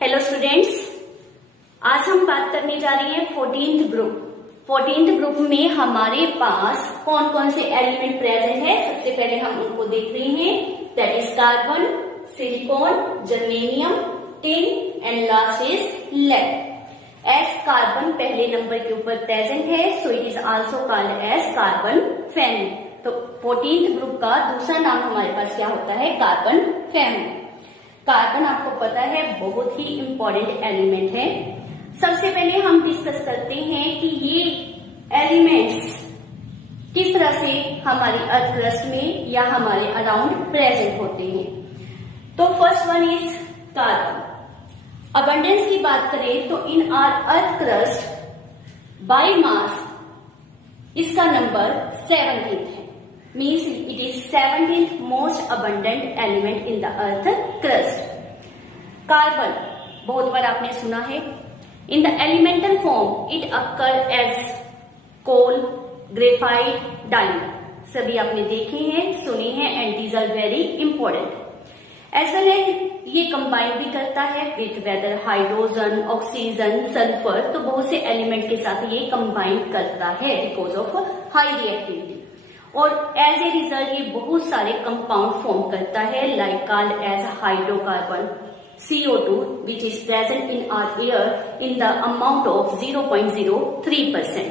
Hello students, आज हम बात करने जा रहे हैं 14th ग्रुप। 14th ग्रुप में हमारे पास कौन कौन से एलिमेंट प्रेजेंट है। सबसे पहले हम उनको देख रहे हैं, that is carbon, silicon, germanium, tin and last is lead. As carbon पहले नंबर के ऊपर प्रेजेंट है, so it is also called as carbon family. तो 14th ग्रुप का दूसरा नाम हमारे पास क्या होता है, कार्बन फैमिली। कार्बन आपको पता है बहुत ही इंपॉर्टेंट एलिमेंट है। सबसे पहले हम डिस्कस करते हैं कि ये एलिमेंट्स किस तरह से हमारी अर्थ क्रस्ट में या हमारे अराउंड प्रेजेंट होते हैं। तो first one is carbon. Abundance की बात करें तो इन are earth crust by mass इसका नंबर 17th है, means it is 17th most abundant element in the earth crust. Carbon बहुत बार आपने सुना है। In the elemental form it occur as coal, graphite, diamond. सभी आपने देखे हैं, सुने हैं, and these are very important. As well as ये कंबाइन भी करता है with whether hydrogen, oxygen, sulphur. तो बहुत से एलिमेंट के साथ ये कंबाइन करता है बिकॉज ऑफ हाई रिएक्टिविटी। और एज ए रिजल्ट ये बहुत सारे कंपाउंड फॉर्म करता है, like called as hydrocarbon, CO2 which is present in our air in the amount of 0.03%.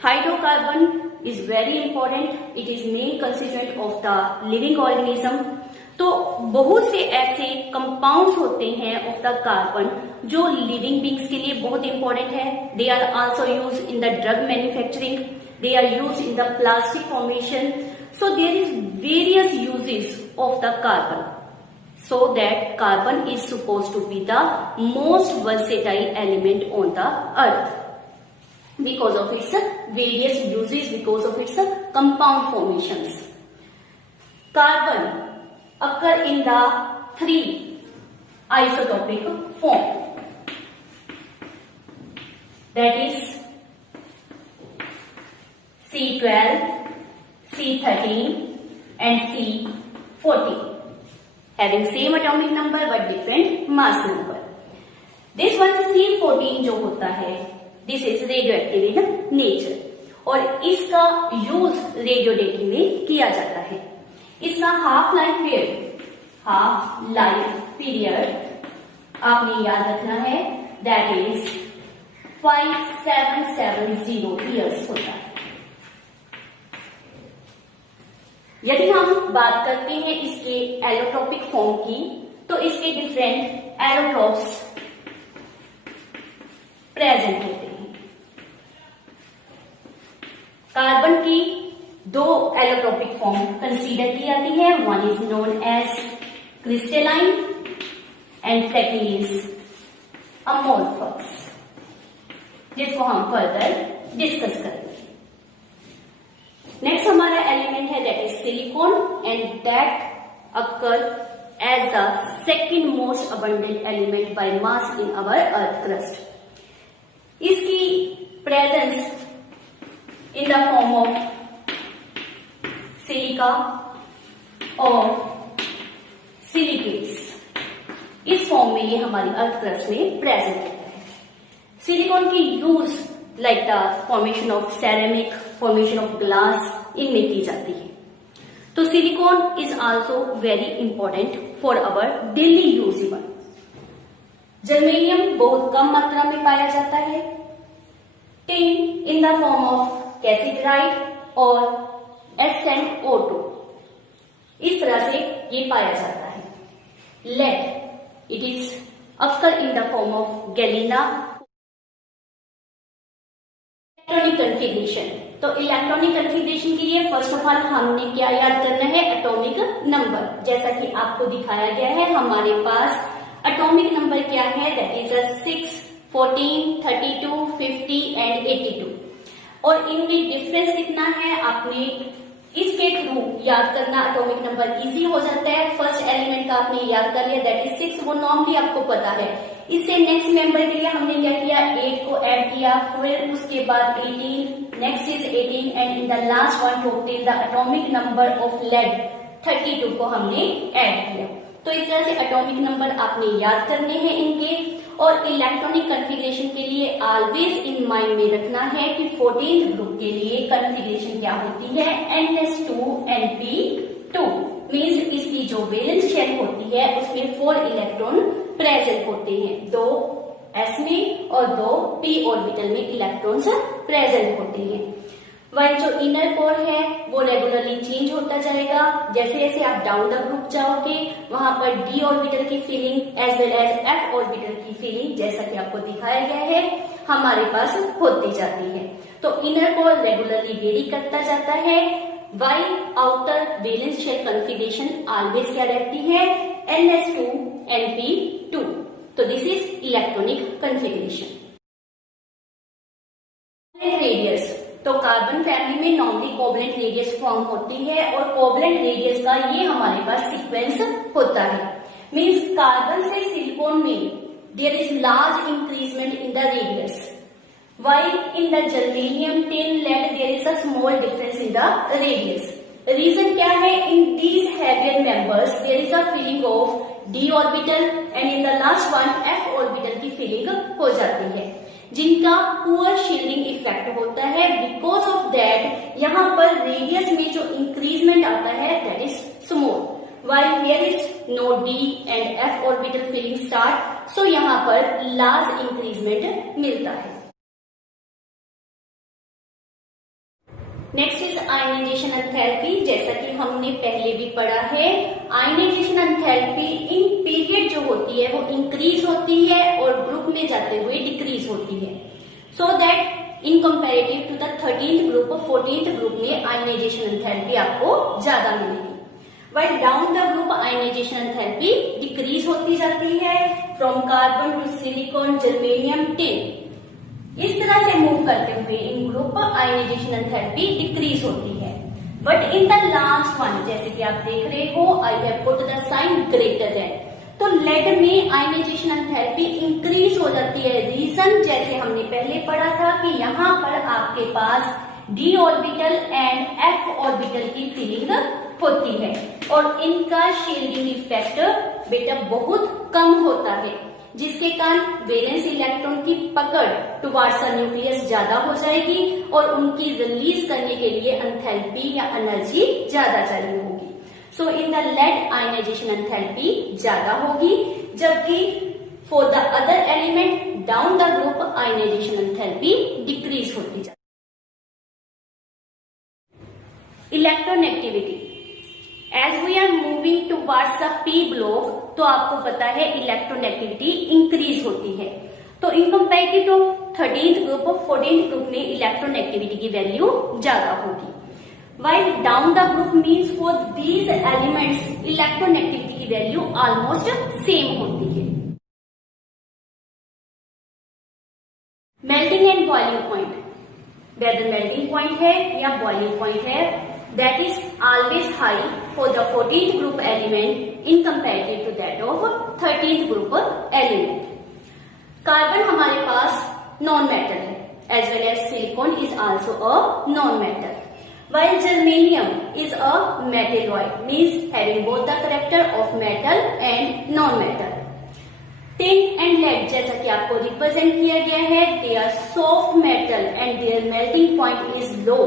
Hydrocarbon is very important. It is main constituent of the living organism. तो बहुत से ऐसे compounds होते हैं ऑफ द कार्बन जो living beings के लिए बहुत इंपॉर्टेंट है। They are also use in the drug manufacturing, they are used in the plastic formation. So there is various uses of the carbon, so that carbon is supposed to be the most versatile element on the earth because of its various uses, because of its compound formations. Carbon occur in the 3 isotopic form, that is C12, C13 and C14, having same atomic number but different mass number. This one C14 जो होता है, this is radioactive in nature और इसका use radio dating में किया जाता है। इसका हाफ लाइफ पीरियड आपने याद रखना है, दैट इज 5770 ईयर्स होता है। यदि हम बात करते हैं इसके एलोट्रोपिक फॉर्म की, तो इसके डिफरेंट एलोट्रोप्स प्रेजेंट होते हैं। कार्बन की 2 एलोट्रोपिक फॉर्म कंसीडर की जाती है, one is known as crystalline and second is amorphous, जिसको हम फर्दर डिस्कस करेंगे। नेक्स्ट हमारा एलिमेंट है that is silicon and that occur as the second most abundant element by mass in our earth crust. इसकी presence in the form of silica और silicates, इस form में ये हमारी अर्थ क्रस्ट में प्रेजेंट होता है। सिलिकॉन की use like the formation of ceramic, formation of glass, इनमें की जाती है। तो silicon is also very important for our daily use even. Germanium बहुत कम मात्रा में पाया जाता है। Tin in the form of calcite और SnO2, इस तरह से ये पाया जाता है। Lead it is occur in the form of galena. Electronic configuration, तो इलेक्ट्रॉनिक कन्फिग्रेशन के लिए फर्स्ट ऑफ ऑल हमने क्या याद करना है, एटॉमिक नंबर। जैसा कि आपको दिखाया गया है, हमारे पास एटॉमिक नंबर क्या है, दैट इज 6, 14, 32, 50 एंड 82। और इनमें डिफरेंस कितना है आपने इसके थ्रू याद करना, एटॉमिक नंबर इजी हो जाता है। फर्स्ट एलिमेंट का आपने याद कर लिया, दैट इज 6, वो नॉर्मली आपको पता है। इससे नेक्स्ट मेंबर के लिए हमने क्या किया, 8 को ऐड किया, फिर उसके बाद 18, next is 18 and in the last one to obtain the atomic number of lead 32 को हमने ऐड किया। तो इस तरह से एटॉमिक नंबर आपने याद करने हैं इनके। और इलेक्ट्रॉनिक कॉन्फ़िगरेशन के लिए ऑलवेज इन माइंड में रखना है कि 14th ग्रुप के लिए कॉन्फ़िगरेशन क्या होती है, ns2np2 मीन्स इसकी जो वैलेंस शेल होती है उसमें 4 इलेक्ट्रॉन प्रेजेंट होते हैं, 2 s में और 2 p ऑर्बिटल में इलेक्ट्रॉन्स प्रेजेंट होते हैं। वही जो इनर कोर है वो रेगुलरली चेंज होता जाएगा। जैसे जैसे आप डाउन द ग्रुप जाओगे वहां पर d ऑर्बिटल की filling as well as f orbital की फीलिंग, जैसा कि आपको दिखाया गया है, हमारे पास होती जाती है। तो इनर कोर रेगुलरली वेरी करता जाता है, while outer valence shell configuration always क्या रहती है, ns2np2। तो this is electronic configuration. Radius, तो कार्बन फैमिली में नॉर्मली कोवलेंट रेडियस फॉर्म होती है और कोवलेंट रेडियस का ये हमारे पास सीक्वेंस होता है। मींस कार्बन से सिलिकॉन में there is large increment in the radius, while in the germanium tin lead there is a small difference in the radius. Reason क्या है, in these heavier members there is a filling of d orbital and in the last one f orbital की filling हो जाती है, जिनका poor shielding effect होता है। Because of that यहाँ पर रेडियस में जो इंक्रीजमेंट आता है that is small, while here is no d and f orbital filling start, so यहाँ पर लार्ज इंक्रीजमेंट मिलता है। Next is ionisation enthalpy. जैसा कि हमने पहले भी पढ़ा है, आयनाइजेशन एंथैल्पी इन पीरियड जो होती है वो इंक्रीज होती है और ग्रुप में जाते हुए डिक्रीज होती है। So that in comparative to the 13th group और 14th ग्रुप में आयनाइजेशन एंथैल्पी आपको ज्यादा मिलेगी। While down the group ionization enthalpy decrease होती जाती है from carbon to silicon, germanium, tin. इस तरह से मूव करते हुए in group ionization enthalpy decrease होती है। But in the last one, जैसे कि आप देख रहे हो, I have put the sign greater than, तो लेड में आयनाइजेशन एंथैल्पी इंक्रीज हो जाती है। रीजन जैसे हमने पहले पढ़ा था कि यहाँ पर आपके पास d orbital and f orbital की फीलिंग होती है और इनका शील्डिंग इफेक्ट बेटा बहुत कम होता है, जिसके कारण वैलेंस इलेक्ट्रॉन की पकड़ टुवार्ड्स द न्यूक्लियस ज्यादा हो जाएगी और उनकी रिलीज करने के लिए एंथैल्पी या एनर्जी ज्यादा चाहिए होगी। So in the lead ionization enthalpy ज्यादा होगी, जबकि for the other element down the group ionization enthalpy decrease होती जाती। Electronegativity, as we are moving towards the p block, तो आपको पता है इलेक्ट्रोनेगेटिविटी इंक्रीज होती है। तो इन कंपेरेटिव टू 13th ग्रुप और 14th ग्रुप में इलेक्ट्रोनेगेटिविटी की वैल्यू ज्यादा होगी। While down the group means for these elements electronegativity की वैल्यू ऑलमोस्ट सेम होती है। Melting and boiling point, whether melting point है या बॉइलिंग पॉइंट है, that is always high for the 14th group element in comparative to that of 13th group element. Carbon हमारे पास non metal है, as well as silicon is also a non-metal, while germanium is a metalloid, means having both the character of metal and non-metal. tin and lead जैसा कि आपको represent किया गया है, they are soft metal and their melting point is low.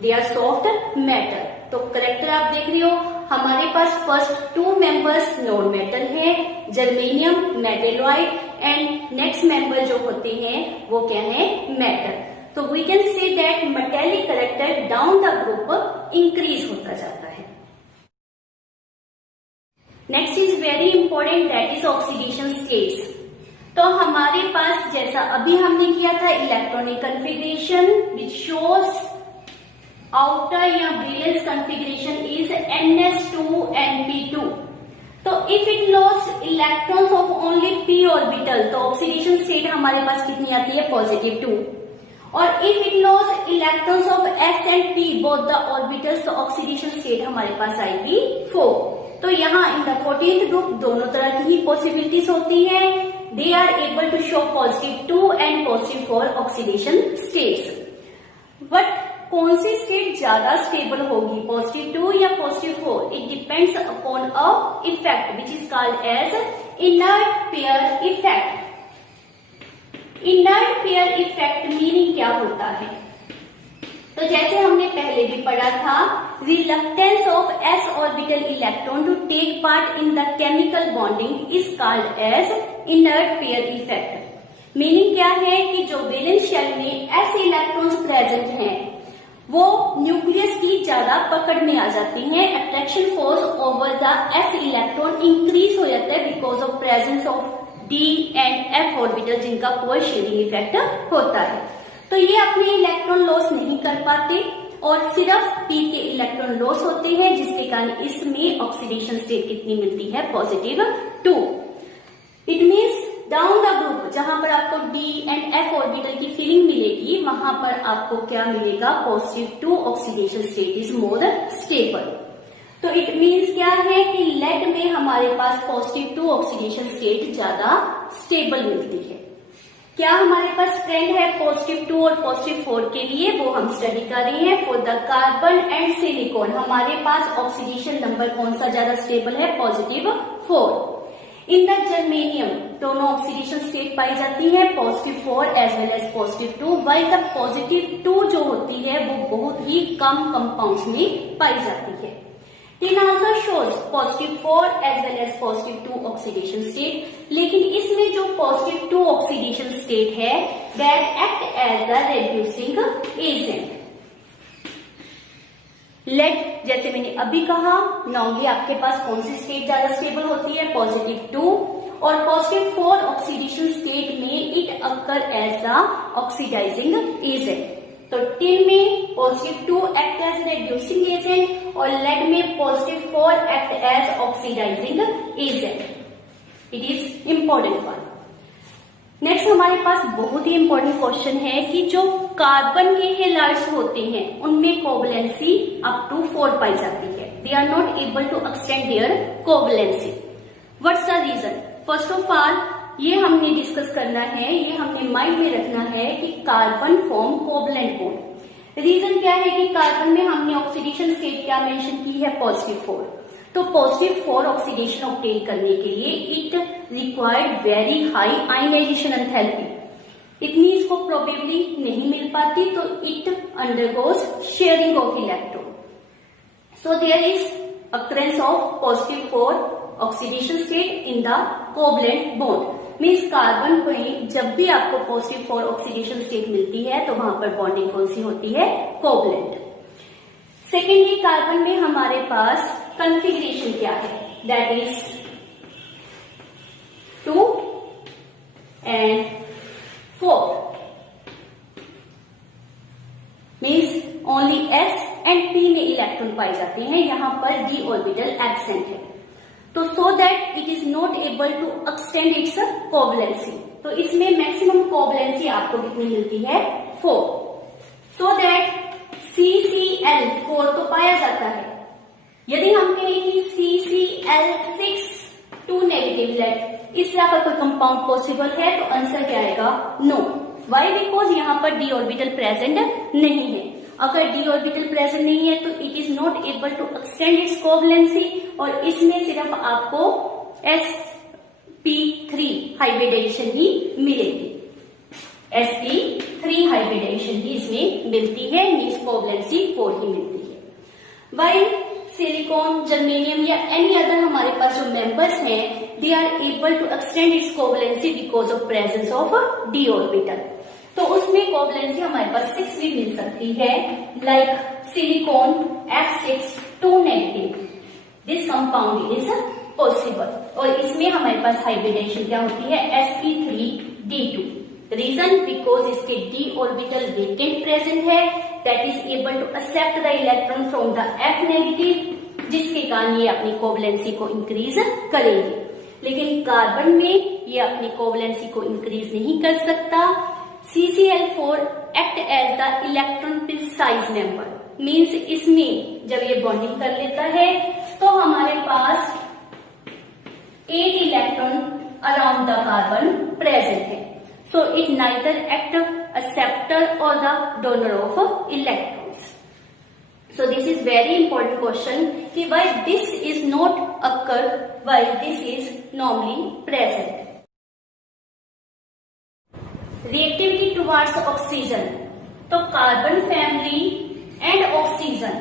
They are soft metal. तो character आप देख रहे हो, हमारे पास फर्स्ट 2 मेंबर्स नॉन मेटल है, germanium, metalloid, and next member जो होते हैं वो क्या है, मेटल। तो we can say that metallic character down the group increase होता जाता है। Next is very important, that is oxidation states. तो हमारे पास जैसा अभी हमने किया था electronic configuration which shows outer या वैलेंस कॉन्फ़िगरेशन इज ns2np2। तो if it lost electrons of only p orbital, तो ऑक्सीडेशन स्टेट हमारे पास कितनी आती है, +2। और if it lost electrons of s and p both the orbitals, तो ऑक्सीडेशन स्टेट हमारे पास आएगी 4। तो यहाँ इन द 14th ग्रुप दोनों तरह की ही पॉसिबिलिटीज होती है। They are able to show +2 and +4 oxidation states. But कौन सी स्टेट ज्यादा स्टेबल होगी, +2 या +4? It depends upon a effect which is called as inert pair effect. Inert pair effect meaning क्या होता है? तो जैसे हमने पहले भी पढ़ा था, reluctance of s orbital electron to take part in the chemical bonding is called as inert pair effect. Meaning क्या है कि जो वैलेंस शेल में s इलेक्ट्रॉन्स प्रेजेंट हैं वो न्यूक्लियस की ज्यादा पकड़ में आ जाती हैं। Attraction force over the s electron increase हो जाता है because of presence of d and f orbital जिनका कोर शेयरिंग इफेक्ट होता है। तो ये अपने इलेक्ट्रॉन लॉस नहीं कर पाते और सिर्फ p के इलेक्ट्रॉन लॉस होते हैं, जिसके कारण इसमें ऑक्सीडेशन स्टेट कितनी मिलती है, +2। It means down the group जहां पर आपको d एंड f ऑर्बिटल की फीलिंग मिलेगी वहां पर आपको क्या मिलेगा, +2 oxidation state is more stable. तो इट मीन्स क्या है कि लेड में हमारे पास +2 ऑक्सीडेशन स्टेट ज्यादा स्टेबल मिलती है। क्या हमारे पास ट्रेंड है +2 और +4 के लिए, वो हम स्टडी कर रहे हैं। For the carbon and silicon हमारे पास ऑक्सीडेशन नंबर कौन सा ज्यादा स्टेबल है, +4। इन द जर्मेनियम दोनों ऑक्सीडेशन स्टेट पाई जाती है, +4 as well as +2, while the +2 जो होती है वो बहुत ही कम कंपाउंड्स में पाई जाती है। Tin also shows +4 as well as +2 oxidation state, लेकिन इसमें जो +2 ऑक्सीडेशन स्टेट है that act as a reducing agent। Lead जैसे मैंने अभी कहा, नॉर्मली आपके पास कौन सी स्टेट ज्यादा स्टेबल होती है, +2, और +4 ऑक्सीडेशन स्टेट में it occur as the oxidising agent. तो टिन में +2 एक्ट एज रेड्यूसिंग एजेंट और लेड में +4 act as oxidising agent. It is important one. Next हमारे पास बहुत ही इंपॉर्टेंट क्वेश्चन है कि जो कार्बन के हैलाइड्स होते हैं उनमें कोवैलेंसी अप टू 4 पाई जाती है। They are not able to extend their covalency. What's the reason? First of all ये हमने डिस्कस करना है, ये हमने माइंड में रखना है कि carbon form covalent bond. Reason क्या है कि कार्बन में हमने ऑक्सीडेशन स्टेट क्या मेंशन की है, +4। तो +4 ऑक्सीडेशन ऑब्टेन करने के लिए it required very high ionisation enthalpy. इतनी इसको प्रोबेबली नहीं मिल पाती, तो it undergoes sharing of electron. So there is occurrence of +4 oxidation state in the covalent bond. Means carbon में जब भी आपको +4 ऑक्सीडेशन स्टेट मिलती है तो वहां पर बॉन्डिंग कौन सी होती है, कोवैलेंट। सेकेंडली कार्बन में हमारे पास कॉन्फ़िगरेशन क्या है, that is 2 and 4 means only s and p में इलेक्ट्रॉन पाए जाते हैं, यहां पर d ऑर्बिटल एब्सेंट है। तो so that it is not able to extend its covalency, तो इसमें मैक्सिमम कोवैलेंसी आपको कितनी मिलती है, 4। सो दैट CCl4 तो पाया जाता है। यदि हम कहें कि CCl6 2 नेगेटिव लेड, इस तरह का कोई कंपाउंड पॉसिबल है, तो आंसर क्या आएगा, नो। वाई? बिकॉज यहाँ पर d ऑर्बिटल प्रेजेंट नहीं है। अगर d ऑर्बिटल प्रेजेंट नहीं है तो it is not able to extend its covalency, और इसमें सिर्फ आपको sp3 हाइब्रिडेशन ही मिलेगी। sp3 हाइब्रिडेशन ही इसमें मिलती है, मीन्स कोवैलेंसी 4 ही मिलती है। वाइल सिलिकॉन, जर्मेनियम या एनी अदर हमारे पास जो मेंबर्स हैं, they are able to extend its covalency because of presence of d orbital. तो उसमें कोवैलेंसी हमारे पास 6 भी मिल सकती है, like silicon F6 2 negative, this compound is possible. और इसमें हमारे पास हाइब्रिडेशन क्या होती है, sp3d2। रीजन? बिकॉज इसके d ऑर्बिटल वेकेंट प्रेजेंट है, that is able to accept the electron from the F negative, जिसके कारण ये अपनी कोवैलेंसी को इंक्रीज करेगी। लेकिन कार्बन में ये अपनी कोवैलेंसी को इंक्रीज नहीं कर सकता। CCl4 act as the electron precise member, means इसमें जब ये बॉन्डिंग कर लेता है तो हमारे पास 8 electron around the carbon present है। So it neither act acceptor or the donor of electrons. So this is very important question कि why this is not occur while this is normally present. Reactivity towards oxygen. तो carbon family and oxygen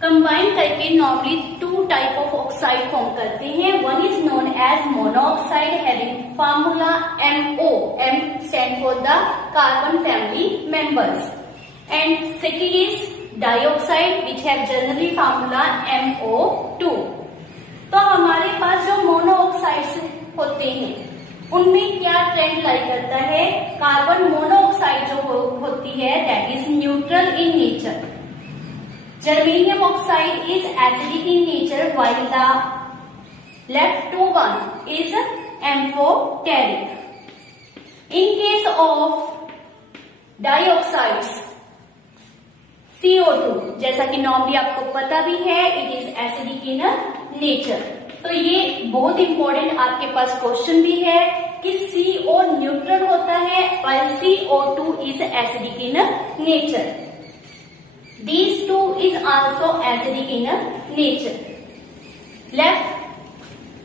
combine करके normally two type of oxide form करते हैं. One is known as monoxide having formula MO. M stand for the carbon family members. And second is dioxide which have generally formula MO2. तो हमारे पास जो monoxides होते हैं उनमें क्या ट्रेंड लाई करता है. कार्बन मोनोऑक्साइड जो होती है that is neutral in nature. Germanium oxide is acidic in nature while the left to one is amphoteric. In case of dioxides CO2 जैसा कि नॉर्मली आपको पता भी है it is acidic in nature. तो ये बहुत इंपॉर्टेंट आपके पास क्वेश्चन भी है कि CO न्यूट्रल होता है और CO2 is acidic in nature. These two is also acidic in nature. Lead,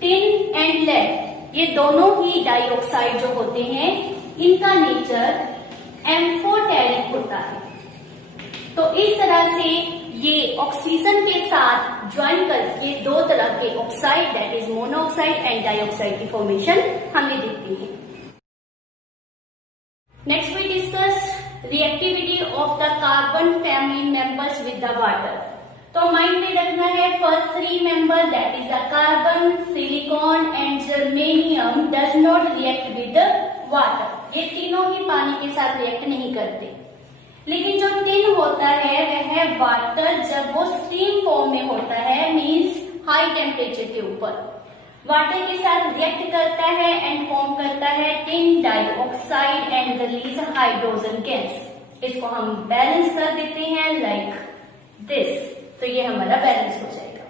tin and lead ये दोनों ही डाइऑक्साइड जो होते हैं इनका नेचर एम्फोटेरिक होता है. तो इस तरह से ये ऑक्सीजन के साथ ज्वाइन करके दो तरह के oxide that is monoxide and dioxide की फॉर्मेशन हमें दिखती है. Next we discuss reactivity of the carbon family members with the water. तो माइंड में रखना है first three member that is the carbon, silicon and germanium does not react with water. ये तीनों ही पानी के साथ रिएक्ट नहीं करते. लेकिन जो टिन होता है वह है वाटर जब वो स्टीम फॉर्म में होता है मींस हाई टेम्परेचर के ऊपर वाटर के साथ रिएक्ट करता है एंड फॉर्म करता है tin dioxide and release hydrogen gas. इसको हम बैलेंस कर देते हैं लाइक दिस. तो ये हमारा बैलेंस हो जाएगा.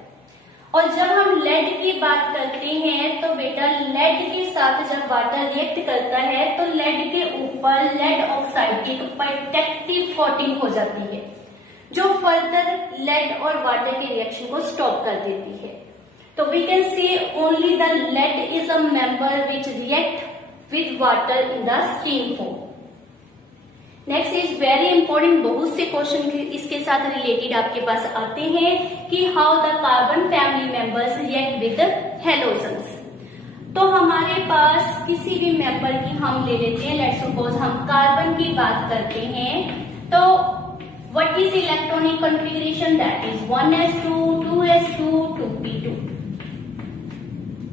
और जब हम लेड की बात करते हैं तो बेटा लेड के साथ जब वाटर रिएक्ट करता है तो लेड के ऊपर लेड ऑक्साइड की एक प्रोटेक्टिव कोटिंग हो जाती है जो फर्दर लेड और वाटर के रिएक्शन को स्टॉप कर देती है. तो we can say only the lead is a member which react with water in the steam form. Next is very important. बहुत से क्वेश्चन इसके साथ रिलेटेड आपके पास आते हैं कि how the carbon family members react with halogens. तो हमारे पास किसी भी मेंबर की हम ले लेते हैं. लेट्स सपोज हम कार्बन की बात करते हैं तो what is electronic configuration that is 1s2 2s2 2p2.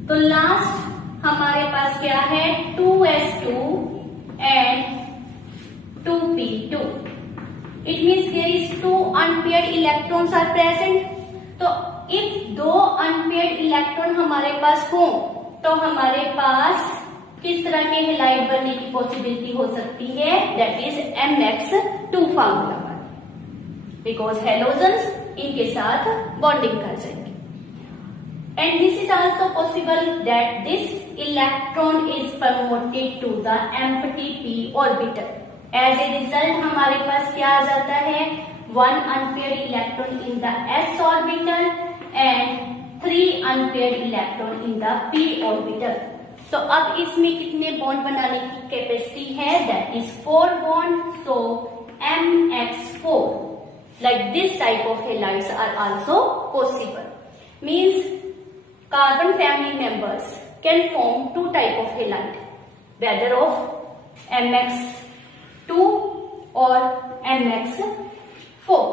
तो लास्ट हमारे पास क्या है 2s2 and 2p2. It means there is two unpaired electrons are present. तो if दो unpaired इलेक्ट्रॉन हमारे पास हो तो हमारे पास किस तरह के हेलाइड बनने की पॉसिबिलिटी हो सकती है दैट इज MX2 फार्मूला पर बिकॉज हेलोजन्स इनके साथ बॉन्डिंग कर जाएंगे. And this is also possible that this electron is promoted to the empty p orbital. As a result हमारे पास क्या आ जाता है 1 unpaired electron in the s orbital and 3 unpaired electron in the p orbital. तो अब इसमें कितने बॉन्ड बनाने की कैपेसिटी है that is 4 bond. So MX4 like this type of halides are also possible. Means carbon family members can form two type of halide whether of MX2 or MX4.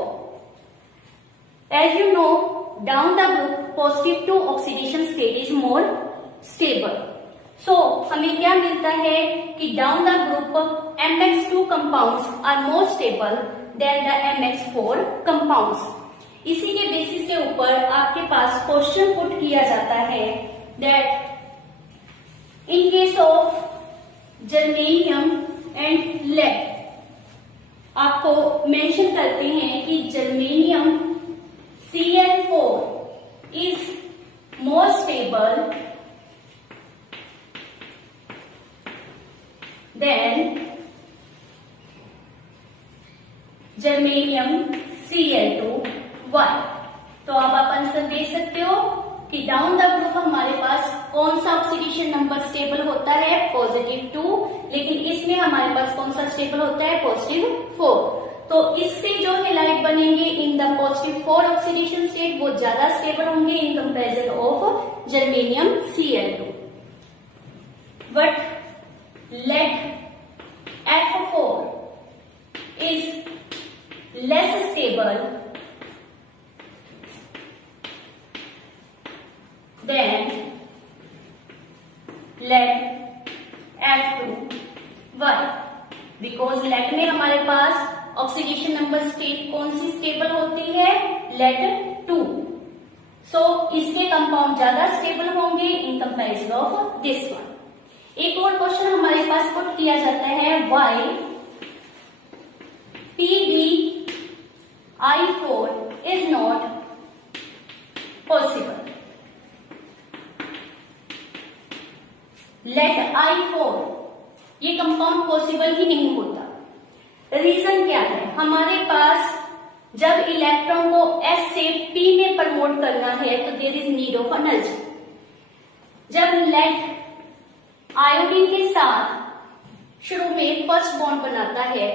As you know, down the group positive to oxidation state is more stable. So हमें क्या मिलता है कि down the group MX2 compounds are more stable than the MX4 compounds. इसी के basis के ऊपर आपके पास क्वेश्चन पुट किया जाता है that in case of germanium and lead आपको मेंशन करते हैं कि germanium Cl4 is more stable than germanium Cl2 कौन सा ऑक्सीडेशन नंबर स्टेबल होता है, +2, लेकिन इसमें हमारे पास कौन सा स्टेबल होता है, +4। तो इससे जो हैलाइड बनेंगे इन द +4 ऑक्सीडेशन स्टेट वो ज्यादा स्टेबल होंगे in comparison of germanium Cl2। But lead F4 is less stable than lead F2। Why? Because lead में हमारे पास ऑक्सीडेशन नंबर स्टेट कौन सी स्टेबल होती है, लेड 2। सो इसके कंपाउंड ज्यादा स्टेबल होंगे in comparison of this one. एक और क्वेश्चन हमारे पास पुट किया जाता है, why PbI4 is not possible. Lead I4 ये कंपाउंड पॉसिबल ही नहीं होता। रीजन क्या है, हमारे पास जब इलेक्ट्रॉन को S से P में प्रमोट करना है तो there is need of energy. जब लेड आयोडीन के साथ शुरू में फर्स्ट बॉन्ड बनाता है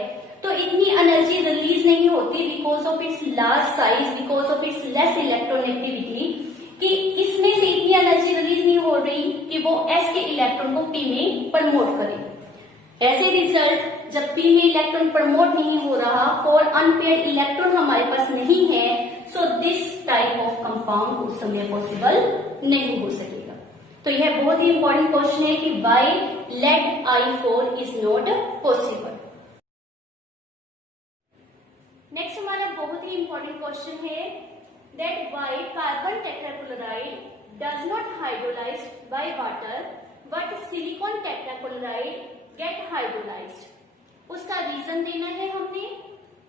तो इतनी एनर्जी रिलीज नहीं होती because of it's large size, because of it's less electronegativity, कि इसमें से इतनी एनर्जी रिलीज नहीं हो रही कि वो S के इलेक्ट्रॉन को P में प्रमोट करे। एज ए रिजल्ट जब P में इलेक्ट्रॉन प्रमोट नहीं हो रहा और अनपेयर्ड इलेक्ट्रॉन हमारे पास नहीं है, so this type of compound उस समय पॉसिबल नहीं हो सकेगा। तो यह बहुत ही इंपॉर्टेंट क्वेश्चन है कि why lead I4 is not possible. Next हमारा बहुत ही इंपॉर्टेंट क्वेश्चन है that why carbon tetrachloride does not hydrolyse by water but silicon tetrachloride get hydrolysed. उसका रीजन देना है हमने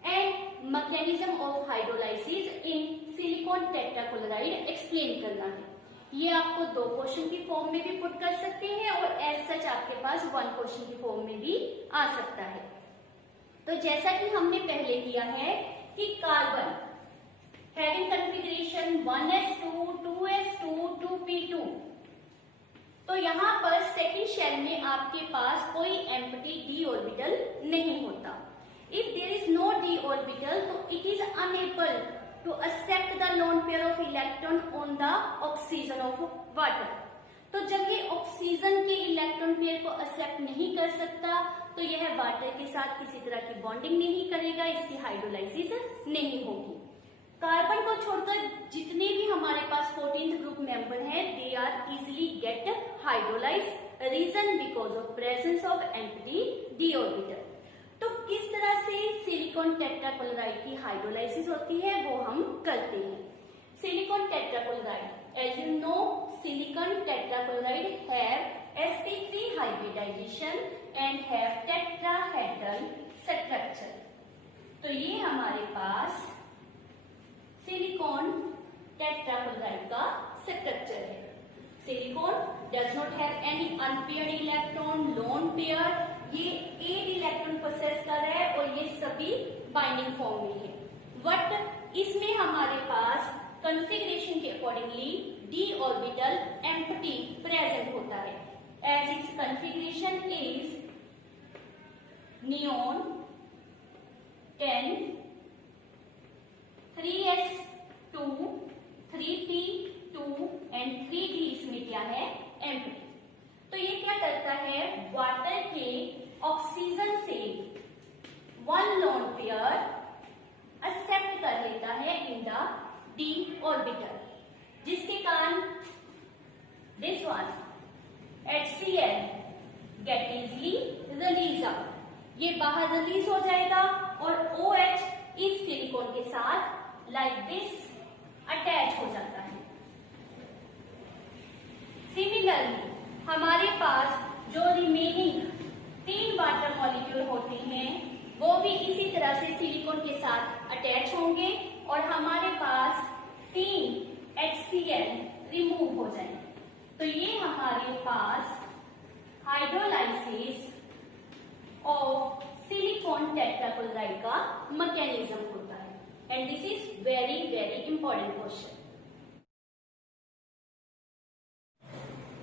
and mechanism of hydrolysis in silicon tetrachloride explain करना है। ये आपको 2 क्वेश्चन की फॉर्म में भी पुट कर सकते हैं और एज सच आपके पास 1 क्वेश्चन की फॉर्म में भी आ सकता है। तो जैसा कि हमने पहले किया है कि carbon having configuration 1s2 2s2 2p2, तो यहाँ पर सेकेंड शेल में आपके पास कोई एम्प्टी d ऑर्बिटल नहीं होता। If there is no d orbital तो it is unable to accept the lone pair of electron on the oxygen of water. तो जब ये ऑक्सीजन के इलेक्ट्रॉन पेयर को एक्सेप्ट नहीं कर सकता तो यह वाटर के साथ किसी तरह की बॉन्डिंग नहीं करेगा, इसकी हाइड्रोलाइसिस नहीं होगी। कार्बन को छोड़कर जितने भी हमारे पास 14th ग्रुप मेंबर हैं, they are easily get hydrolysed, reason because of presence of empty d orbital. तो किस तरह से सिलिकॉन टेट्राक्लोराइड की हाइड्रोलाइसिस होती है वो हम करते हैं। Silicon tetrachloride, as you know, silicon tetrachloride have sp3 hybridization and have tetrahedral structure। तो ये हमारे पास सिलिकॉन टेट्राक्लोराइड का स्ट्रक्चर है। Silicon does not have any unpaired electron, lone pair, ये 8 इलेक्ट्रॉन पोसेस कर रहा है और ये सभी बाइंडिंग फॉर्म में है। बट इसमें हमारे पास कॉन्फ़िगरेशन के accordingly d orbital empty present होता है, as its configuration is neon 10 3s2 3p2 and 3d, इसमें क्या है, एम्प्टी। तो ये क्या करता है, वाटर के ऑक्सीजन से 1 लोन पेयर एक्सेप्ट कर लेता है इन द d ऑर्बिटल, जिसके कारण this one HCl get easily release out, ये बाहर रिलीज हो जाएगा और OH इस सिलिकॉन के साथ लाइक दिस अटैच हो जाता है। सिमिलरली हमारे पास जो रिमेनिंग 3 वाटर मॉलिक्यूल होते हैं वो भी इसी तरह से सिलिकॉन के साथ अटैच होंगे और हमारे पास 3 HCl रिमूव हो जाएंगे। तो ये हमारे पास हाइड्रोलाइसिस ऑफ सिलिकॉन टेट्राक्लोराइड का मैकेनिज्म होता है and this is very very important question.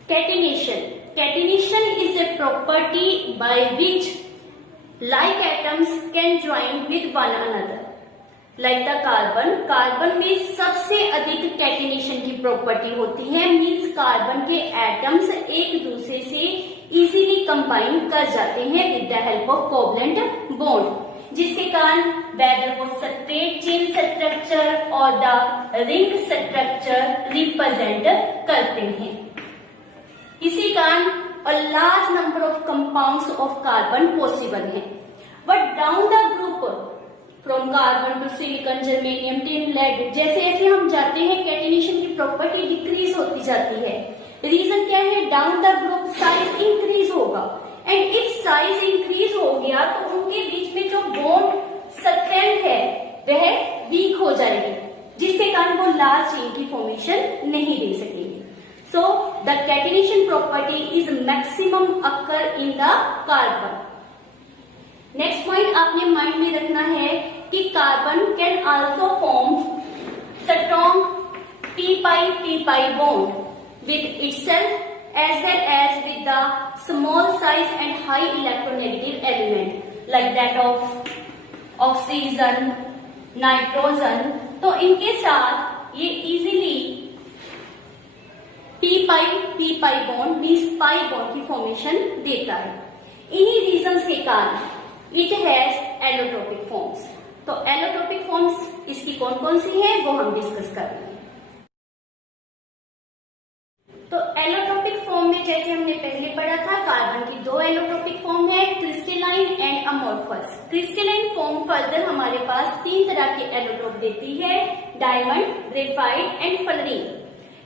Catenation. Catenation is a property by which like atoms can join with one another. Like the carbon. Carbon में सबसे अधिक कैटिनेशन की property होती है, means carbon के एटम्स एक दूसरे से इजीली कंबाइन कर जाते हैं with the help of covalent bond, जिसके कारण वेदर वो स्ट्रेट चेन स्ट्रक्चर और द रिंग स्ट्रक्चर रिप्रेजेंट करते हैं। इसी कारण a large number of compounds of carbon possible है। But down the group from carbon to silicon, germanium, tin, lead, जैसे जैसे हम जाते हैं कैटिनेशन की प्रॉपर्टी डिक्रीज होती जाती है। रीजन क्या है? Down the group size increase होगा, एंड इफ साइज इंक्रीज हो गया तो उनके बीच में जो बॉन्ड स्ट्रेंथ है वह वीक हो जाएगी, जिसके कारण वो लार्ज चेन की फॉर्मेशन नहीं दे सकेगी। So the catenation property is maximum occur in the carbon. Next point आपने माइंड में रखना है कि carbon can also form strong p-pi bond with itself as well as with the small size and high electronegative element like that of oxygen, nitrogen। तो इनके साथ ये easily p-pi bond means pi bond की formation देता है। इन्हीं reasons के कारण इट हैज एलोट्रोपिक फॉर्म्स। तो एलोट्रोपिक फॉर्म्स इसकी कौन कौन सी है वो हम डिस्कस कर रहे हैं। तो एलोट्रोपिक फॉर्म में जैसे हमने पहले पढ़ा था, कार्बन की दो एलोट्रोपिक फॉर्म है, crystalline and amorphous. Crystalline form further हमारे पास तीन तरह के एलोट्रोप देती है, diamond, graphite and fluorine.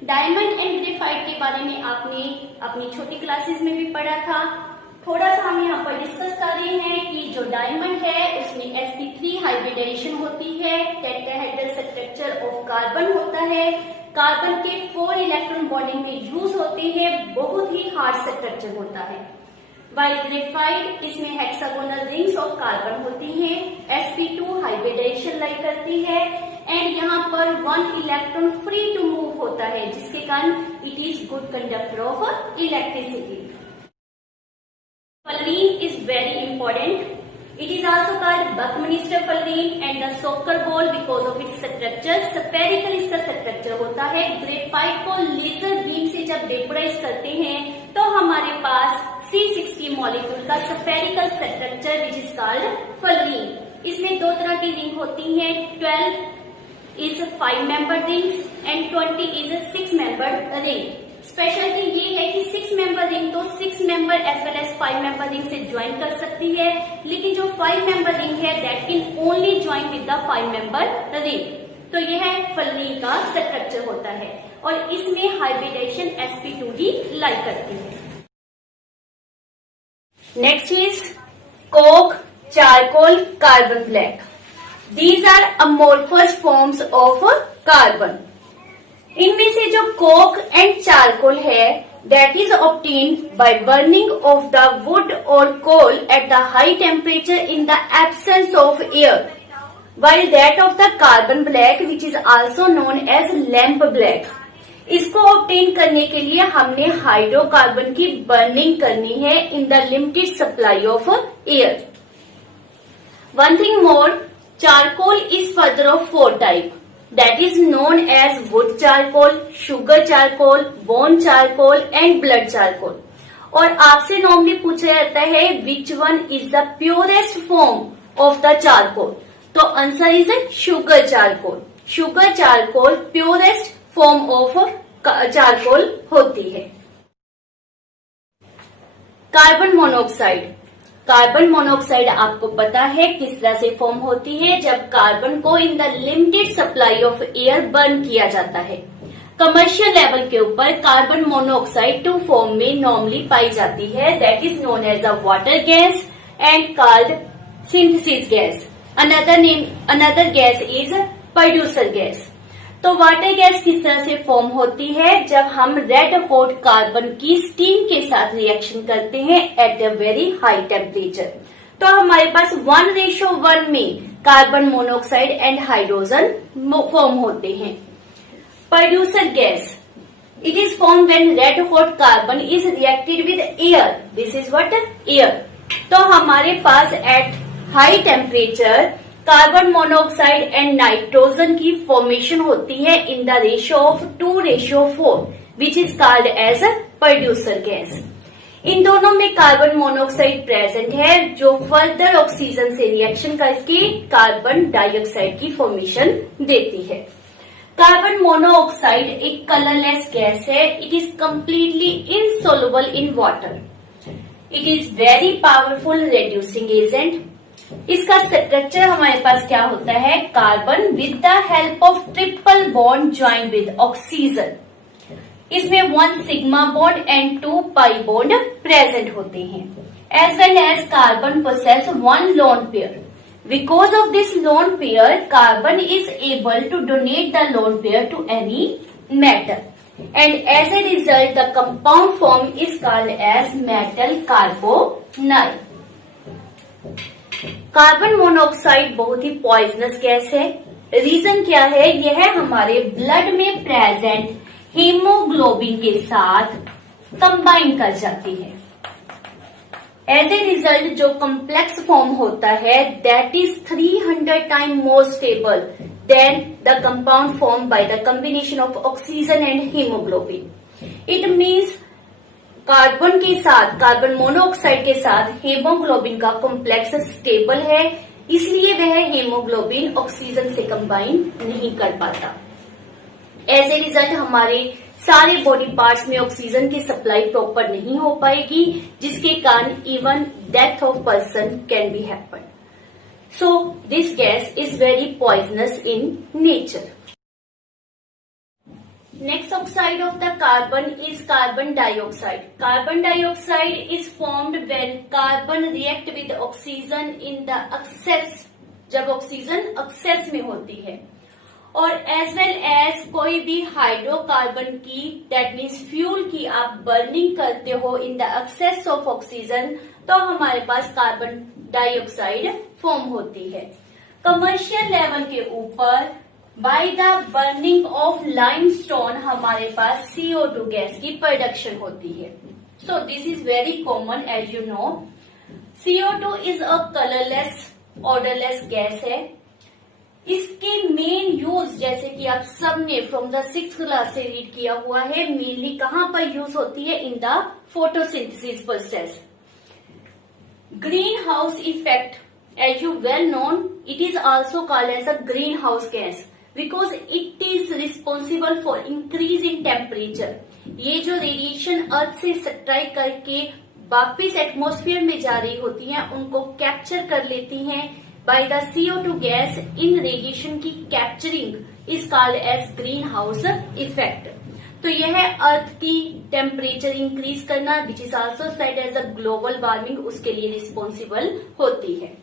Diamond and graphite के बारे में आपने अपनी छोटी क्लासेस में भी पढ़ा था। थोड़ा सा हम यहाँ पर डिस्कस कर रहे हैं कि जो डायमंड है उसमें sp3 हाइब्रिडाइजेशन होती है, टेट्राहेड्रल स्ट्रक्चर ऑफ कार्बन होता है, कार्बन के 4 इलेक्ट्रॉन बॉन्डिंग में यूज होते हैं, बहुत ही हार्ड स्ट्रक्चर होता है। वाइल ग्रेफाइट इसमें हेक्सागोनल रिंग्स ऑफ कार्बन होती हैं, sp2 हाइब्रिडाइजेशन लाइक करती है, एंड यहाँ पर 1 इलेक्ट्रॉन फ्री टू मूव होता है, जिसके कारण it is good conductor of electricity. Fullerene is very important. It is also called buckminster fullerene and the soccer ball because of its structure. Spherical इसका structure होता है। Graphite को laser beam से जब वेपोराइज करते हैं तो हमारे पास C60 मॉलिक्यूल का spherical structure which is called fluorine. इसमें दो तरह की रिंग होती हैं, 12 is 5 member rings and 20 is a 6 member ring। Speciality ये है कि 6 member ring तो 6 member as well as 5 member ring से ज्वाइन कर सकती है, लेकिन जो 5 member ring है that can only join with the 5 member ring। तो यह फ्लोरीन का स्ट्रक्चर होता है और इसमें हाइब्रिडाइजेशन sp2 ही लाइक करती है। Next is Coke, charcoal, carbon black. These are amorphous forms of carbon। इनमें से जो कोक एंड चारकोल है that is obtained by burning of the wood or coal at the high temperature in the absence of air, while that of the carbon black which is also known as lamp black, इसको obtain करने के लिए हमने hydrocarbon की burning करनी है in the limited supply of air. One thing more, charcoal is further of 4 type, that is known as wood charcoal, sugar charcoal, bone charcoal and blood charcoal। और आपसे नॉर्मली पूछा जाता है which one is the purest form of the charcoal, तो answer is sugar charcoal। sugar charcoal purest form of charcoal होती है। Carbon monoxide. Carbon monoxide आपको पता है किस तरह से फॉर्म होती है, जब कार्बन को in the limited supply of air burn किया जाता है। कमर्शियल लेवल के ऊपर कार्बन मोनोऑक्साइड 2 फॉर्म में नॉर्मली पाई जाती है, that is known as a water gas and called synthesis gas. Another gas is producer gas. तो वाटर गैस किस तरह से फॉर्म होती है, जब हम रेड हॉट कार्बन की स्टीम के साथ रिएक्शन करते हैं at a very high temperature, तो हमारे पास 1:1 में carbon monoxide and hydrogen form होते हैं। Producer gas It is formed when red hot carbon is reacted with air. This is what? Air. तो हमारे पास at high temperature carbon monoxide and nitrogen की formation होती है in the ratio of 2:4 which is called as producer gas. इन दोनों में carbon monoxide present है जो फर्दर ऑक्सीजन से रिएक्शन करके कार्बन डाइऑक्साइड की फॉर्मेशन देती है। कार्बन मोनोऑक्साइड एक कलरलेस गैस है। It is completely insoluble in water. It is very powerful reducing agent. इसका स्ट्रक्चर हमारे पास क्या होता है? Carbon with the help of triple bond join with oxygen. इसमें 1 sigma bond and 2 pi bond present होते हैं। As well as carbon possess 1 lone pair. Because of this lone pair, carbon is able to donate the lone pair to any metal, and as a result, the compound form is called as metal carbonyl. Carbon monoxide बहुत ही poisonous gas है। Reason क्या है? यह हमारे blood में present haemoglobin के साथ combine कर जाती है। एज ए रिजल्ट जो कॉम्प्लेक्स फॉर्म होता है that is 300 time more stable then the compound form by the combination of oxygen and haemoglobin. It means carbon के साथ, कार्बन मोनोऑक्साइड के साथ हीमोग्लोबिन का कॉम्प्लेक्स स्टेबल है, इसलिए वह हीमोग्लोबिन ऑक्सीजन से कंबाइन नहीं कर पाता। एज ए रिजल्ट हमारे सारे बॉडी पार्ट्स में ऑक्सीजन की सप्लाई प्रॉपर नहीं हो पाएगी, जिसके कारण even death of person can be happen. So this gas is very poisonous in nature. Next oxide of the carbon is carbon dioxide. Carbon dioxide is formed when carbon react with oxygen in the excess, जब oxygen access में होती है, और as well as कोई भी hydrocarbon की that means fuel की आप बर्निंग करते हो in the excess of oxygen, तो हमारे पास कार्बन डाइऑक्साइड फॉर्म होती है। कमर्शियल लेवल के ऊपर by the burning of limestone हमारे पास CO2 गैस की प्रोडक्शन होती है। So this is very common as you know. CO2 is a colourless odourless gas है। इसके मेन यूज जैसे कि आप सबने फ्रॉम द 6th क्लास से रीड किया हुआ है, मेनली कहां पर यूज होती है? In the photosynthesis process. Green house effect, as you well known, it is also called as a greenhouse gas because it is responsible for increase in temperature. ये जो रेडिएशन अर्थ से सब्ट्रैक्ट करके वापिस atmosphere में जा रही होती हैं, उनको कैप्चर कर लेती हैं बाय द CO2 गैस। इन रेडिएशन की capturing is called as green house effect. तो यह अर्थ की टेम्परेचर इंक्रीज करना which is also said as a global warming, उसके लिए रिस्पॉन्सिबल होती है।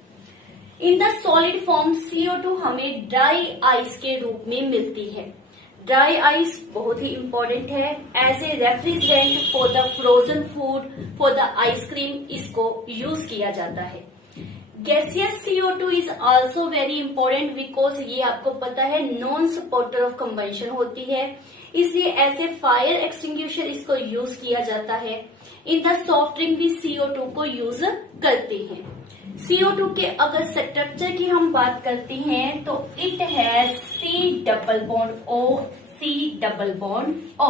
In the solid form CO2 हमें ड्राई आइस के रूप में मिलती है। ड्राई आइस बहुत ही इंपॉर्टेंट है as a refrigerant for the frozen food, for the ice cream इसको यूज किया जाता है। Gaseous CO2 is also very important because ये आपको पता है नॉन सपोर्टर ऑफ कंबशन होती है, इसलिए एज ए फायर एक्सटिंग्विशर इसको यूज किया जाता है। इन द सॉफ्ट ड्रिंक भी CO2 को यूज करते हैं। CO2 के अगर स्ट्रक्चर की हम बात करते हैं तो it has C double bond O, C double bond O।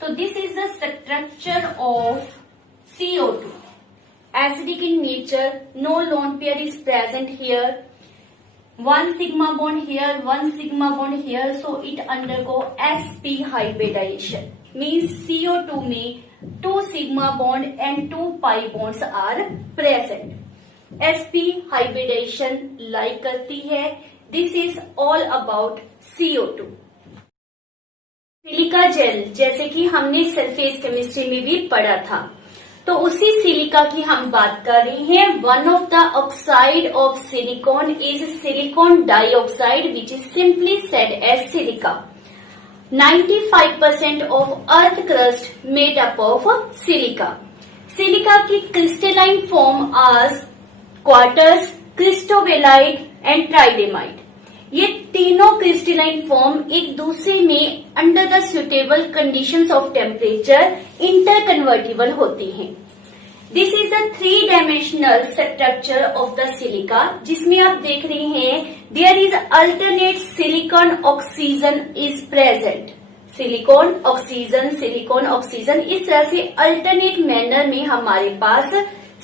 तो this is the structure of CO2। Acidic in nature, no lone pair is present here, 1 sigma bond here, 1 sigma bond here, so it undergo sp hybridisation. Means CO2 में 2 sigma bond and 2 pi bonds are present. sp hybridisation like करती है। This is all about CO2। Silica gel, जैसे कि हमने surface chemistry में भी पढ़ा था, तो उसी सिलिका की हम बात कर रहे हैं। One of the oxide of silicon is silicon dioxide which is simply said as silica. 95% of earth crust made up of silica. Silica की क्रिस्टलाइन फॉर्म आज क्वार्टर्स, क्रिस्टोवेलाइट एंड ट्राइडेमाइट। ये तीनों क्रिस्टलाइन फॉर्म एक दूसरे में under the suitable conditions of temperature interconvertible होती हैं। This is the 3 dimensional structure of the silica, जिसमें आप देख रहे हैं there is alternate silicon oxygen is present. Silicon oxygen इस तरह से अल्टरनेट मैनर में हमारे पास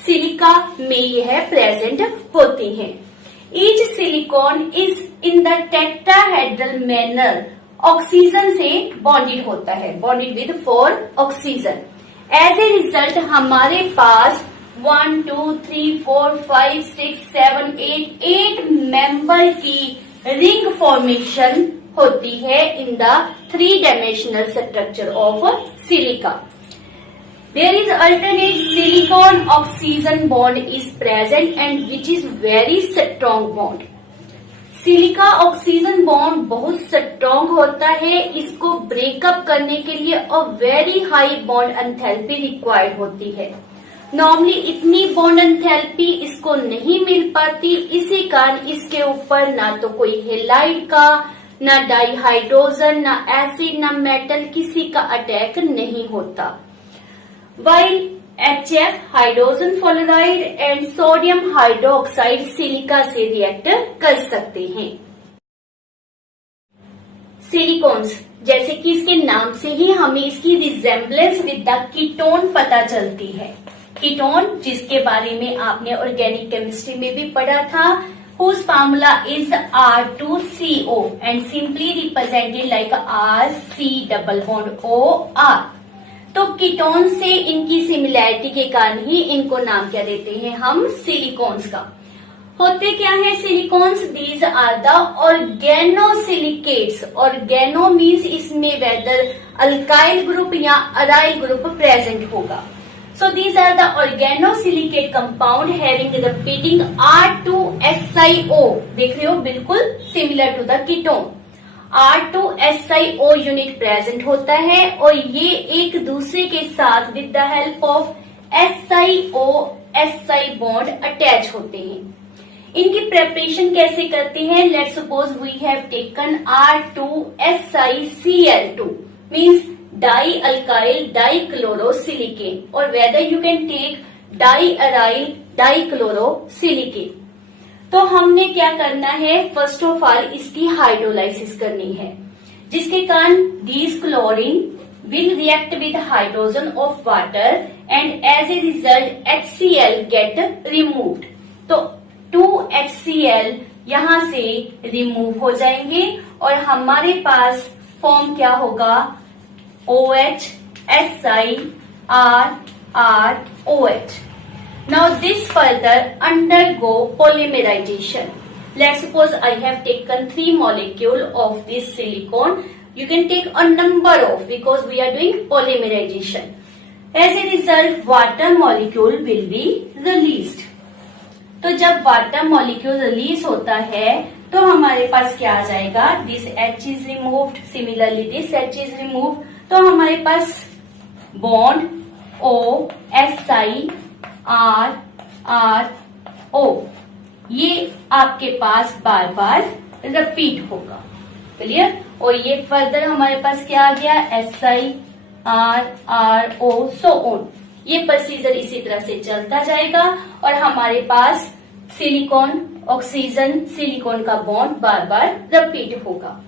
सिलिका में यह प्रेजेंट होती हैं। Each silicon is in the tetrahedral manner oxygen से बॉन्डेड होता है, bonded with 4 oxygen. As a result हमारे पास 1 2 3 4 5 6 7 8 मेंबर की रिंग फॉर्मेशन होती है in the 3 dimensional structure of silica. There is alternate silicon oxygen bond is present and which is very strong bond. Silica oxygen bond बहुत strong होता है, इसको breakup करने के लिए अ very high bond enthalpy required होती है। नॉर्मली इतनी बॉन्ड एंथैल्पी इसको नहीं मिल पाती, इसी कारण इसके ऊपर ना तो कोई हेलाइड का, ना डाइहाइड्रोजन, ना एसिड, ना मेटल किसी का अटैक नहीं होता। While HF hydrogen fluoride and sodium hydroxide silica से रिएक्ट कर सकते हैं। सिलिकॉन्स, जैसे कि इसके नाम से ही हमें इसकी रिजेम्बलेंस विद द कीटोन पता चलती है। कीटोन जिसके बारे में आपने ऑर्गेनिक केमिस्ट्री में भी पढ़ा था, whose formula is R2CO and simply represented like RC double bond OR। तो कीटोन से इनकी सिमिलैरिटी के कारण ही इनको नाम क्या देते हैं हम, सिलिकॉन्स का। होते क्या है silicones? These are the organosilicates. Organo means इसमें वेदर अल्काइल ग्रुप या अराइल ग्रुप प्रेजेंट होगा। So these are the organosilicate compound having repeating R2SiO। देख रहे हो, बिल्कुल similar to the ketone. R2SiO unit present होता है और ये एक दूसरे के साथ with the help of SiO-Si bond attach होते हैं। इनकी प्रेपरेशन कैसे करते हैं? Let's suppose we have taken R2SiCl2 means die alkyl dichlorosilane, और whether you can take diaryl dichlorosilane. तो हमने क्या करना है? फर्स्ट ऑफ ऑल इसकी हाइड्रोलाइसिस करनी है, जिसके कारण these chlorine will react with hydrogen of water and as a result HCl get removed. तो 2HCl यहां से रिमूव हो जाएंगे और हमारे पास फॉर्म क्या होगा? OH Si R R OH। Now this further undergo polymerization. Let's suppose I have taken 3 molecule of this silicon. You can take a number of, because we are doing polymerization. As a result, water molecule will be released. तो जब water molecule release होता है तो हमारे पास क्या आ जाएगा? This H is removed. Similarly, this H is removed. तो हमारे पास bond O Si R R O ये आपके पास बार बार रिपीट होगा। क्लियर? और ये फर्दर हमारे पास क्या आ गया? Si R R O so on। ये प्रोसीजर इसी तरह से चलता जाएगा और हमारे पास सिलिकॉन ऑक्सीजन सिलिकॉन का बॉन्ड बार बार रिपीट होगा।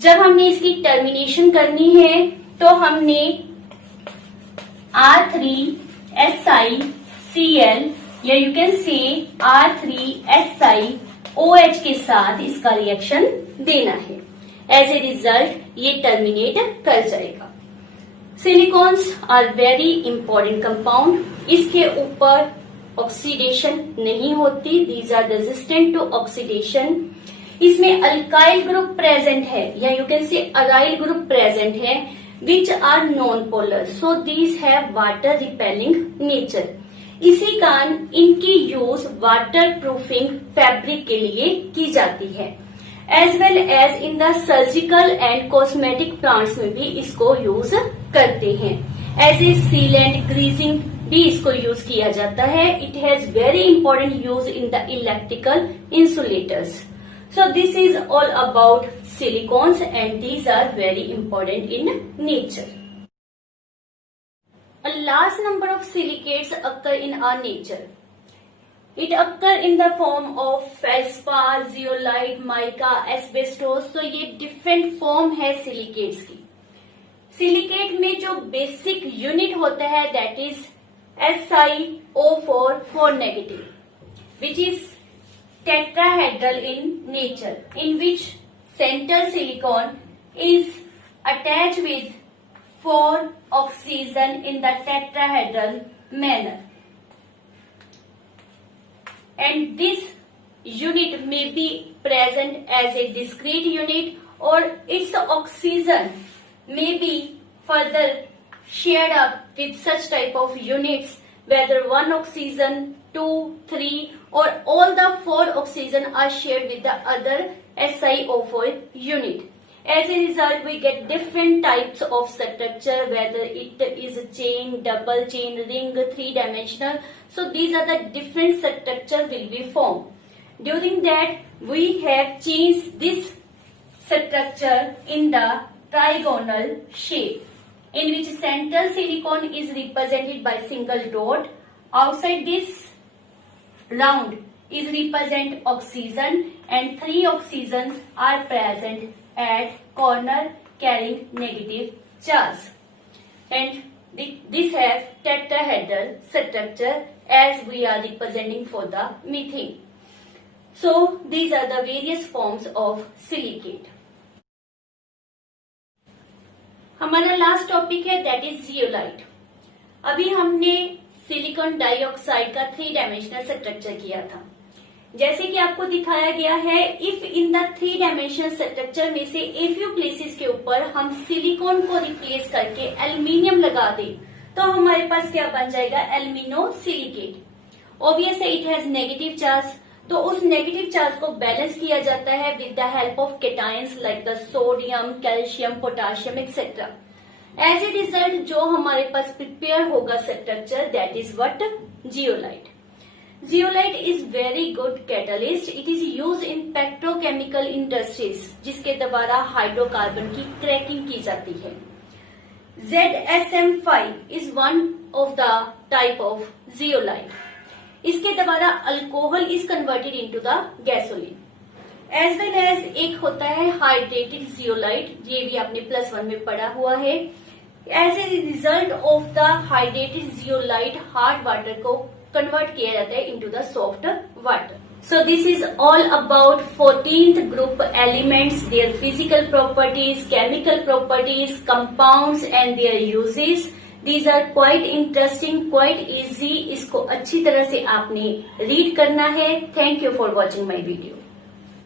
जब हमने इसकी टर्मिनेशन करनी है तो हमने R3SiCl या यू कैन से R3SiOH के साथ इसका रिएक्शन देना है। एज ए रिजल्ट ये टर्मिनेट कर जाएगा। Silicones are very important compound. इसके ऊपर ऑक्सीडेशन नहीं होती, these are resistant to oxidation. इसमें अल्काइल ग्रुप प्रेजेंट है या you can say aryl group present है which are non-polar, so these have water repelling nature। इसी कारण इनकी यूज वाटर प्रूफिंग फैब्रिक के लिए की जाती है। As well as in the surgical and cosmetic plants में भी इसको यूज करते हैं। एज ए सीलेंट ग्रीजिंग भी इसको यूज किया जाता है। It has very important use in the electrical insulators. So this is all about silicones and these are very important in nature. A large number of silicates occur in our nature. It occur in the form of feldspar, zeolite, mica, asbestos. तो ये different form है silicates की. Silicate में जो basic unit होता है that is SiO4 4 negative, which is tetrahedral in nature, in which center silicon is attached with 4 oxygen in the tetrahedral manner. And this unit may be present as a discrete unit or its oxygen may be further shared up with such type of units, whether 1 oxygen, 2, 3 or all the 4 oxygen are shared with the other SiO4 unit. As a result, we get different types of structure, whether it is a chain, double chain, ring, 3-dimensional. So these are the different structure will be formed. During that, we have changed this structure in the trigonal shape, in which central silicon is represented by single dot. Outside this round is represent oxygen and 3 oxygens are present at corner carrying negative charge. And this has tetrahedral structure as we are representing for the methane. So these are the various forms of silicate. हमारा last topic है that is zeolite. अभी हमने silicon dioxide का 3-डायमेंशनल structure किया था. जैसे कि आपको दिखाया गया है, इफ इन द 3-डायमेंशनल स्ट्रक्चर में से ए फ्यू प्लेसेस के ऊपर हम सिलिकॉन को रिप्लेस करके एल्यूमिनियम लगा दें तो हमारे पास क्या बन जाएगा, एल्यूमिनो सिलिकेट. ऑब्वियस है इट हैज नेगेटिव चार्ज, तो उस नेगेटिव चार्ज को बैलेंस किया जाता है with the help of cations like the sodium, calcium, potassium etcetera. As a result जो हमारे पास प्रिपेयर होगा structure that is what, zeolite. Zeolite is very good catalyst. It is use in petrochemical industries जिसके द्वारा hydrocarbon की cracking की जाती है. ZSM5 is one of the type of zeolite. इसके द्वारा alcohol is converted into the gasoline. As well as एक होता है हाइड्रेटेड जियोलाइट, ये भी आपने +1 में पढ़ा हुआ है. As a result of the hydrated zeolite hard water को कन्वर्ट किया जाता है into the soft water. So this is all about 14th group elements, their physical properties, chemical properties, compounds and their uses. These are quite interesting, quite easy. इसको अच्छी तरह से आपने read करना है. Thank you for watching my video.